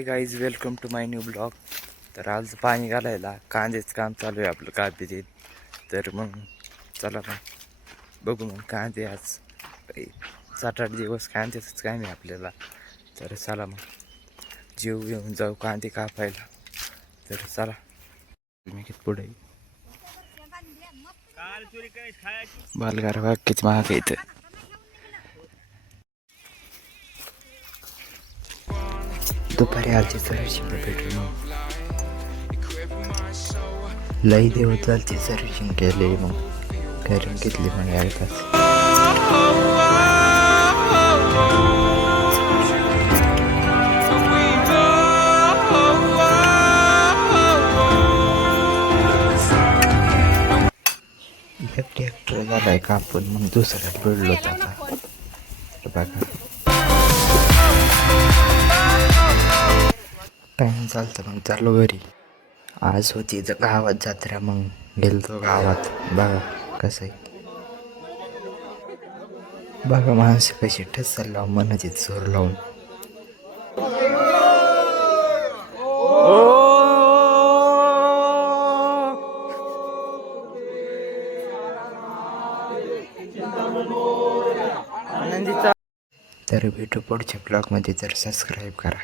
High guys, welcome to my new blog. तर आज पाणी घालायला कांद्याचं काम चालू आहे आपलं कागदीत. तर मग चला मग बघू मग कांदे आज 7-8 दिवस कांद्याचंच काम आहे आपल्याला. तर चला मग जीव घेऊन जाऊ कांदे कापायला. तर चला तुम्ही किती पुढे बालगार वाक्यच महाग इथं. दुपारी आलते सर्व्हिसिंग भेटून लई दिवस चालते सर्व्हिसिंग केले, मग करून घेतली मग एकदाच. एक ट्रॅक्टर झालाय कापून, मग दुसऱ्या पडलो आता. बघा टाइम चालतं, मग चालू घरी. आज होती गावात जत्रा, मग गेलतो गावात. बघा कसं आहे, बघा माणसं कशी ठसल लावून म्हणत येत जोर लावून. तर भेटू पुढच्या ब्लॉगमध्ये. तर सबस्क्राईब करा.